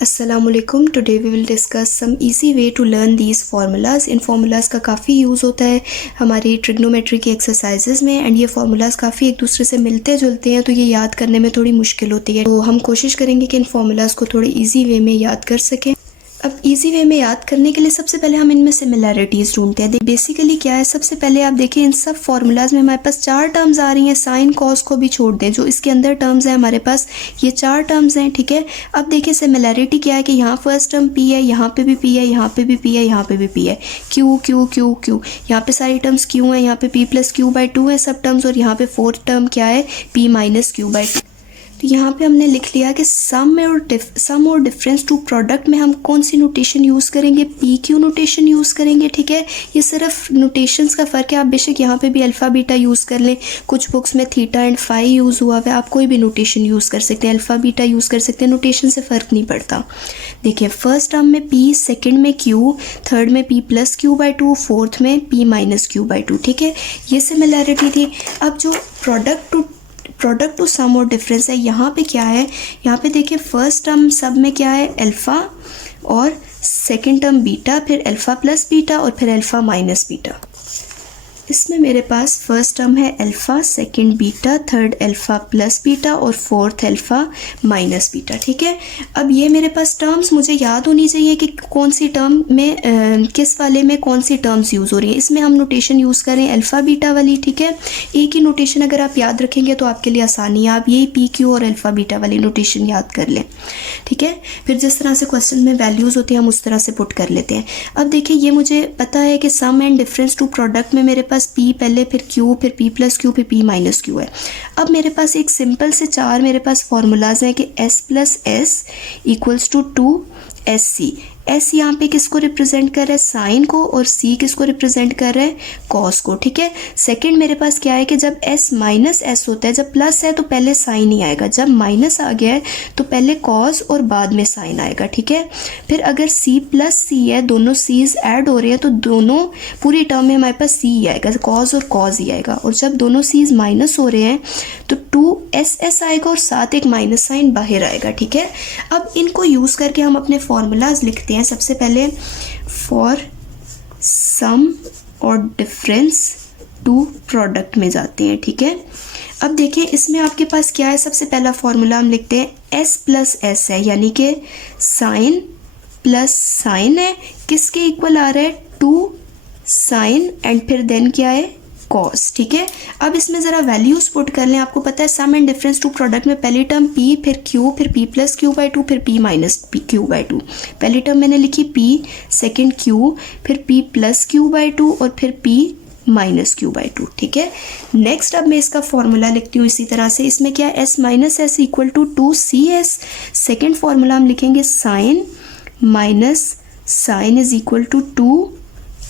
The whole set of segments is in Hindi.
अस्सलामुअलैकुम। Today we will discuss some easy way to learn these formulas. इन फार्मूलाज का काफ़ी यूज़ होता है हमारी ट्रिग्नोमेट्री की एक्सरसाइजेज में, एंड ये फार्मूलाज काफ़ी एक दूसरे से मिलते जुलते हैं, तो ये याद करने में थोड़ी मुश्किल होती है। तो हम कोशिश करेंगे कि इन फार्मूलाज को थोड़ी ईजी वे में याद कर सकें। अब इजी वे में याद करने के लिए सबसे पहले हम इनमें सिमिलैरिटीज़ ढूंढते हैं। बेसिकली क्या है, सबसे पहले आप देखिए इन सब फार्मूलाज में हमारे पास 4 टर्म्स आ रही हैं। साइन कॉस को भी छोड़ दें, जो इसके अंदर टर्म्स हैं हमारे पास ये 4 टर्म्स हैं, ठीक है। अब देखिए सिमिलैरिटी क्या है कि यहाँ फर्स्ट टर्म पी है, यहाँ पे भी पी है, यहाँ पे भी पी है, यहाँ पे भी पी है। क्यू क्यू क्यू क्यू, यहाँ पे सारी टर्म्स क्यू है, यहाँ पे पी प्लस क्यू बाई 2 है सब टर्म्स, और यहाँ पे फोर्थ टर्म क्या है, पी माइनस क्यू बाई 2। तो यहाँ पे हमने लिख लिया कि सम और डिफरेंस टू प्रोडक्ट में हम कौन सी नोटेशन यूज़ करेंगे, पी क्यू नोटेशन यूज़ करेंगे, ठीक है। ये सिर्फ नोटेशंस का फ़र्क है। आप बेशक यहाँ पे भी अल्फ़ा बीटा यूज़ कर लें, कुछ बुक्स में थीटा एंड फाई यूज़ हुआ है, आप कोई भी नोटेशन यूज़ कर सकते हैं, अल्फ़ा बीटा यूज़ कर सकते हैं, नोटेशन से फ़र्क नहीं पड़ता। देखिए फर्स्ट टर्म में पी, सेकेंड में क्यू, थर्ड में P plus Q by 2, fourth में पी माइनस क्यू बाई 2, ठीक है। ये सिमिलैरिटी थी। अब जो प्रोडक्ट टू सम और डिफरेंस है, यहाँ पे क्या है, यहाँ पे देखिए फर्स्ट टर्म सब में क्या है, अल्फ़ा, और सेकंड टर्म बीटा, फिर अल्फ़ा प्लस बीटा, और फिर अल्फ़ा माइनस बीटा। इसमें मेरे पास फर्स्ट टर्म है alpha, second beta, third alpha plus beta, और फोर्थ अल्फ़ा माइनस बीटा, ठीक है। अब ये मेरे पास टर्म्स मुझे याद होनी चाहिए कि कौन सी टर्म में किस वाले में कौन सी टर्म्स यूज़ हो रही है। इसमें हम नोटेशन यूज़ करें अल्फ़ा बीटा वाली, ठीक है। एक ही नोटेशन अगर आप याद रखेंगे तो आपके लिए आसानी है, आप यही पी क्यू और अल्फ़ा बीटा वाली नोटेशन याद कर लें, ठीक है। फिर जिस तरह से क्वेश्चन में वैल्यूज़ होती हैं हम उस तरह से पुट कर लेते हैं। अब देखिए ये मुझे पता है कि सम एंड डिफरेंस टू प्रोडक्ट में मेरे पास पी पहले, फिर क्यू, फिर पी प्लस क्यू, फिर पी माइनस क्यू है। अब मेरे पास एक सिंपल से 4 मेरे पास फॉर्मूलाज हैं कि S plus S equals to 2SC। S यहाँ पे किसको रिप्रेजेंट कर रहा है, साइन को, और सी किसको रिप्रेजेंट कर रहा है, कॉस को, ठीक है। सेकंड मेरे पास क्या है कि जब एस माइनस एस होता है, जब प्लस है तो पहले साइन ही आएगा, जब माइनस आ गया है तो पहले कॉस और बाद में साइन आएगा, ठीक है। फिर अगर सी प्लस सी है, दोनों सीज ऐड हो रहे हैं, तो दोनों पूरी टर्म में हमारे पास सी ही आएगा, कॉस और कॉस ही आएगा। और जब दोनों सीज माइनस हो रहे हैं तो 2SS आएगा और साथ एक माइनस साइन बाहर आएगा, ठीक है। अब इनको यूज़ करके हम अपने फॉर्मूलाज लिखते हैं। सबसे पहले फॉर सम और डिफरेंस टू प्रोडक्ट में जाते हैं, ठीक है। अब देखिए इसमें आपके पास क्या है, सबसे पहला फॉर्मूला हम लिखते हैं S प्लस एस है, यानी कि साइन प्लस साइन है, किसके इक्वल आ रहा है, 2 साइन एंड फिर देन क्या है, कॉस, ठीक है। अब इसमें ज़रा वैल्यूज़ पुट कर लें। आपको पता है सम एंड डिफरेंस टू प्रोडक्ट में पहली टर्म पी, फिर क्यू, फिर पी प्लस क्यू बाई 2, फिर पी माइनस क्यू बाई 2। पहली टर्म मैंने लिखी पी, सेकंड क्यू, फिर पी प्लस क्यू बाई 2, और फिर पी माइनस क्यू बाई 2, ठीक है। नेक्स्ट अब मैं इसका फॉर्मूला लिखती हूँ इसी तरह से। इसमें क्या है, S minus S equal to 2CS। Second formula हम लिखेंगे sine minus sine is equal to 2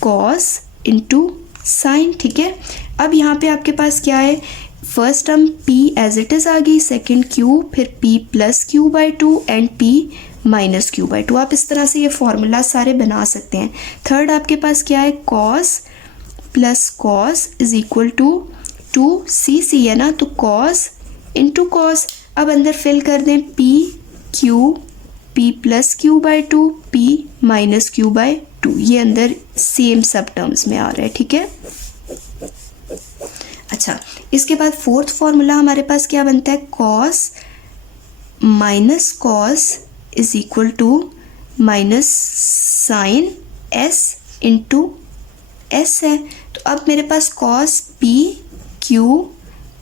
cos into sine, ठीक है। अब यहाँ पे आपके पास क्या है, first term p as it is आ गई, सेकेंड q, फिर p plus Q by 2 and p minus Q by 2। आप इस तरह से ये फॉर्मूला सारे बना सकते हैं। थर्ड आपके पास क्या है, cos plus cos is equal to 2C है ना, तो cos इंटू कॉस। अब अंदर फिल कर दें p q, p plus Q by 2, p minus Q by 2, ये अंदर सेम सब टर्म्स में आ रहा है, ठीक है। अच्छा, इसके बाद फोर्थ फॉर्मूला हमारे पास क्या बनता है, cos minus cos is equal to minus sine S into S है। तो अब मेरे पास cos P Q,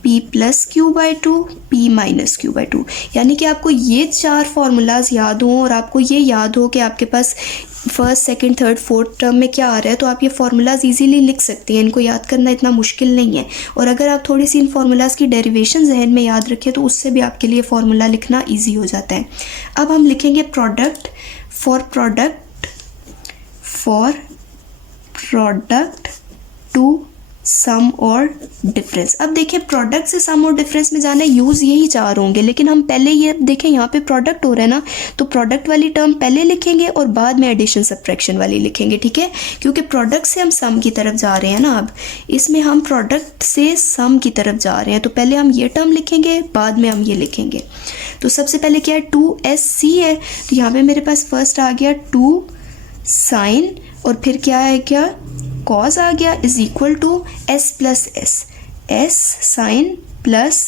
P plus Q by 2, P minus Q by 2, यानी कि आपको ये 4 फार्मूलाज याद हों और आपको ये याद हो कि आपके पास first, second, third, fourth term में क्या आ रहा है, तो आप ये फार्मूलाज इजीली लिख सकते हैं। इनको याद करना इतना मुश्किल नहीं है। और अगर आप थोड़ी सी इन फार्मूलाज की डेरिवेशन जहन में याद रखें तो उससे भी आपके लिए फार्मूला लिखना ईजी हो जाता है। अब हम लिखेंगे product for product to some और डिफरेंस। अब देखिए प्रोडक्ट से सम और डिफरेंस में जाना है, यूज़ यही चार होंगे, लेकिन हम पहले ये देखें यहाँ पे प्रोडक्ट हो रहा है ना, तो प्रोडक्ट वाली टर्म पहले लिखेंगे और बाद में एडिशन सब्ट्रैक्शन वाली लिखेंगे, ठीक है, क्योंकि प्रोडक्ट से हम सम की तरफ जा रहे हैं ना। अब इसमें हम प्रोडक्ट से सम की तरफ जा रहे हैं, तो पहले हम ये टर्म लिखेंगे, बाद में हम ये लिखेंगे। तो सबसे पहले क्या है, 2SC है, तो यहाँ पे मेरे पास फर्स्ट आ गया 2 साइन और फिर क्या है, क्या कॉस आ गया, is equal to S plus S sine plus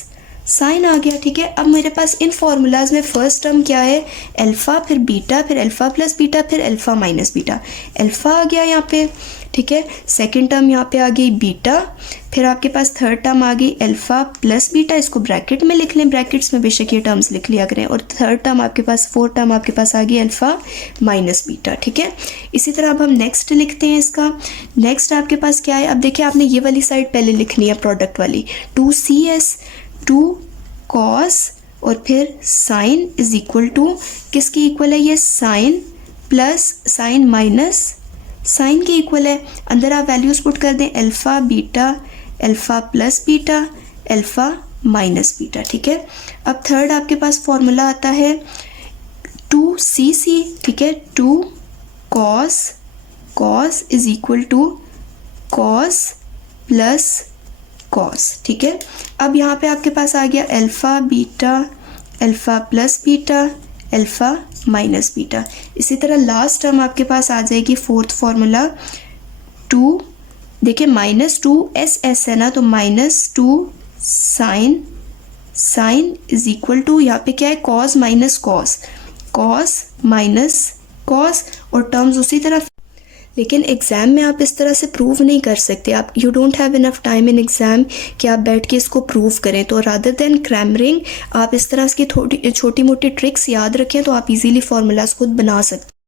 sine आ गया, ठीक है। अब मेरे पास इन फार्मूलाज में फर्स्ट टर्म क्या है, अल्फ़ा, फिर बीटा, फिर अल्फ़ा प्लस बीटा, फिर अल्फ़ा माइनस बीटा, अल्फ़ा आ गया यहाँ पे, ठीक है। सेकंड टर्म यहाँ पे आ गई बीटा, फिर आपके पास थर्ड टर्म आ गई अल्फ़ा प्लस बीटा, इसको ब्रैकेट में लिख लें, ब्रैकेट्स में बेशक ये टर्म्स लिख लिया करें, और थर्ड टर्म आपके पास, फोर्थ टर्म आपके पास आ गई अल्फ़ा माइनस बीटा, ठीक है। इसी तरह अब हम नेक्स्ट लिखते हैं इसका। नेक्स्ट आपके पास क्या है, अब देखिए आपने ये वाली साइड पहले लिखनी है प्रोडक्ट वाली, 2CS 2 कॉस और फिर साइन इज इक्वल टू, किसकी इक्वल है, ये sine plus sine minus sine के इक्वल है। अंदर आप वैल्यूज़ पुट कर दें, alpha beta, alpha plus beta, alpha minus beta, ठीक है। अब थर्ड आपके पास फॉर्मूला आता है 2CC, ठीक है, 2 cos is equal to cos plus cos, ठीक है। अब यहाँ पे आपके पास आ गया alpha beta, alpha plus beta, alpha minus beta. इसी तरह लास्ट टर्म आपके पास आ जाएगी फोर्थ फार्मूला 2, देखिए -2SS है ना, तो -2 साइन इज इक्वल टू, यहाँ पे क्या है, कॉस माइनस कॉस और टर्म्स उसी तरह। लेकिन एग्ज़ाम में आप इस तरह से प्रूव नहीं कर सकते, आप you don't have enough time in exam कि आप बैठ के इसको प्रूव करें। तो रादर देन क्रैमरिंग आप इस तरह की छोटी मोटी ट्रिक्स याद रखें, तो आप इजीली फार्मूलाज खुद बना सकते हैं।